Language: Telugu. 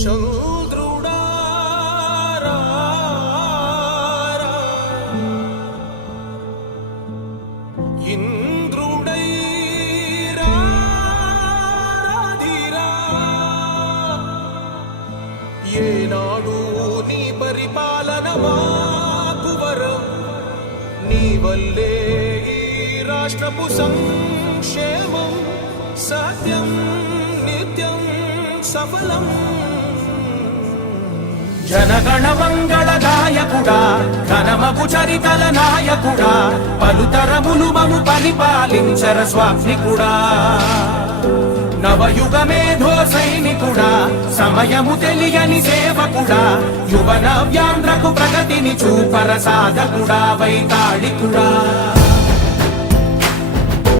చంద్రుడా ఇంద్రుడై రాధిరా ఏనాడు నీ పరిపాలన మాకు వరం నీ వల్లే ఈ రాష్ట్రపు సంక్షేమం సత్యం నిత్యం సఫలం జనగణ మంగళ గాయకుడా ఘనమగు చరితల నాయకుడా పలుతరములు మము పరిపాలించర స్వామికుడా నవయుగ మేధో సైనికుడా సమయము తెలియని సేవకుడా యువన వ్యాంధ్రకు ప్రగతిని చూపర సాధకుడా వైతాళికుడా